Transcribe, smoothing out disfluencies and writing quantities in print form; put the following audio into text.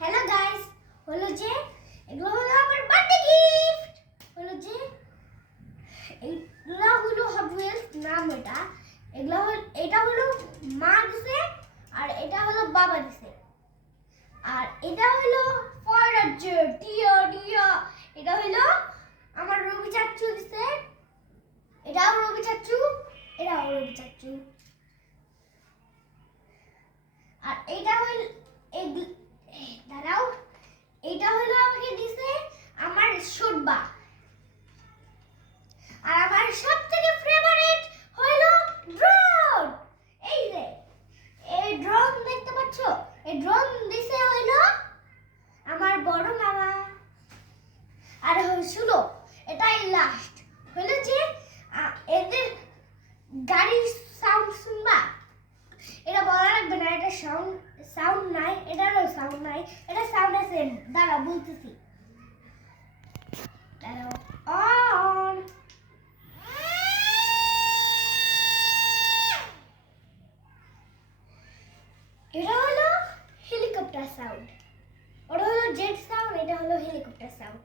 Hello guys, হলো যে এগুলো হলো আমার বার্থডে গিফট। হলো যে এগুলো হলো হট হুইলস নাম এটা হলো মা দিছে, আর এটা হলো বাবা দিছে, আর এটা হলো ফরাজ্জে টিয়া টিয়া। এটা হলো আমার রবি চাচু দিছে, এটাও রবি চাচু, এটাও রবি চাচু। আর এটা হলো দাঁড়াও, এটা হলো আমাকে দিছে আমার সুরবা। আর আমার সবথেকে ফেভারিট হলো ড্রোন। এই যে এই ড্রোন দেখতে পাচ্ছ, এই ড্রোন দিছে হলো আমার বড় মামা। আর শুনো, এটাই লাস্ট হলো যে এদের গাড়ির সাউন্ড শুনবা। এটা বলা লাগবে না, এটা সাউন্ড নাই, এটারও সাউন্ড নাই, এটা সাউন্ড আছে, দাঁড়া বলতেছি। দাঁড়াও, অন। এটা হলো হেলিকপ্টার সাউন্ড, ওটা হলো জেট সাউন্ড, এটা হলো হেলিকপ্টার সাউন্ড।